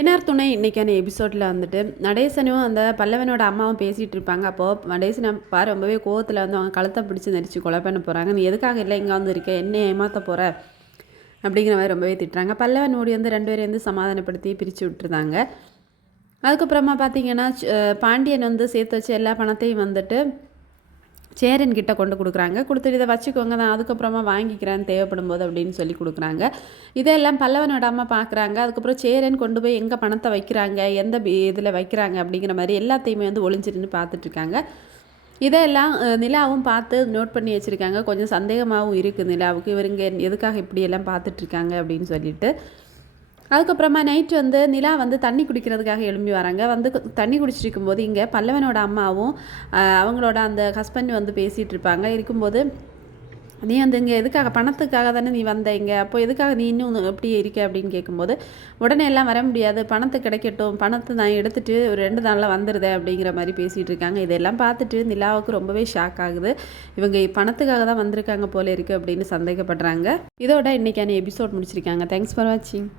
NR துணை இன்றைக்கான எபிசோடில் வந்துட்டு நடேசனும் அந்த பல்லவனோட அம்மாவும் பேசிகிட்டு இருப்பாங்க. அப்போது நடேசன் ரொம்பவே கோவத்தில் வந்து அவங்க கழுத்தை பிடிச்சி நெரிச்சு கொலை பண்ண போகிறாங்க. நீ எதுக்காக இல்லை இங்கே வந்து இருக்க, என்ன ஏமாற்ற போகிற அப்படிங்கிற மாதிரி ரொம்பவே திட்டுறாங்க. பல்லவன் ஓடி வந்து 2 பேரையும் வந்து சமாதானப்படுத்தி பிரித்து விட்டுருந்தாங்க. அதுக்கப்புறமா பார்த்தீங்கன்னா பாண்டியன் வந்து சேர்த்து வச்ச எல்லா பணத்தையும் வந்துட்டு சேரன் கிட்ட கொண்டு கொடுக்குறாங்க. கொடுத்துட்டு இதை வச்சுக்கோங்க, நான் அதுக்கப்புறமா வாங்கிக்கிறேன் தேவைப்படும் போது அப்படின்னு சொல்லி கொடுக்குறாங்க. இதெல்லாம் பல்லவனோட அம்மா பார்க்குறாங்க. அதுக்கப்புறம் சேரன் கொண்டு போய் எங்கே பணத்தை வைக்கிறாங்க, எந்த இதில் வைக்கிறாங்க அப்படிங்கிற மாதிரி எல்லாத்தையுமே வந்து ஒளிஞ்சிருந்து பார்த்துட்ருக்காங்க. இதெல்லாம் நிலாவும் பார்த்து நோட் பண்ணி வச்சுருக்காங்க. கொஞ்சம் சந்தேகமாகவும் இருக்குது நிலாவுக்கு, இவருங்க எதுக்காக இப்படியெல்லாம் பார்த்துட்ருக்காங்க அப்படின்னு சொல்லிட்டு. அதுக்கப்புறமா நைட்டு வந்து நிலா வந்து தண்ணி குடிக்கிறதுக்காக எழும்பி வராங்க. வந்து தண்ணி குடிச்சிட்டு இருக்கும்போது இங்கே பல்லவனோட அம்மாவும் அவங்களோட அந்த ஹஸ்பண்ட் வந்து பேசிகிட்டு இருப்பாங்க. இருக்கும்போது நீ வந்து இங்கே எதுக்காக, பணத்துக்காக தானே நீ வந்த இங்கே, அப்போ எதுக்காக நீ இன்னும் எப்படி இருக்க அப்படின்னு கேட்கும்போது, உடனே எல்லாம் வர முடியாது, பணத்தை கிடைக்கட்டும், பணத்தை நான் எடுத்துகிட்டு ஒரு 2 நாளில் வந்துடுதேன் அப்படிங்கிற மாதிரி பேசிகிட்டு இருக்காங்க. இதெல்லாம் பார்த்துட்டு நிலாவுக்கு ரொம்பவே ஷாக் ஆகுது. இவங்க பணத்துக்காக தான் வந்திருக்காங்க போல இருக்குது அப்படின்னு சந்தேகப்படுறாங்க. இதோட இன்றைக்கான எபிசோட் முடிச்சிருக்காங்க. தேங்க்ஸ் ஃபார் வாட்சிங்.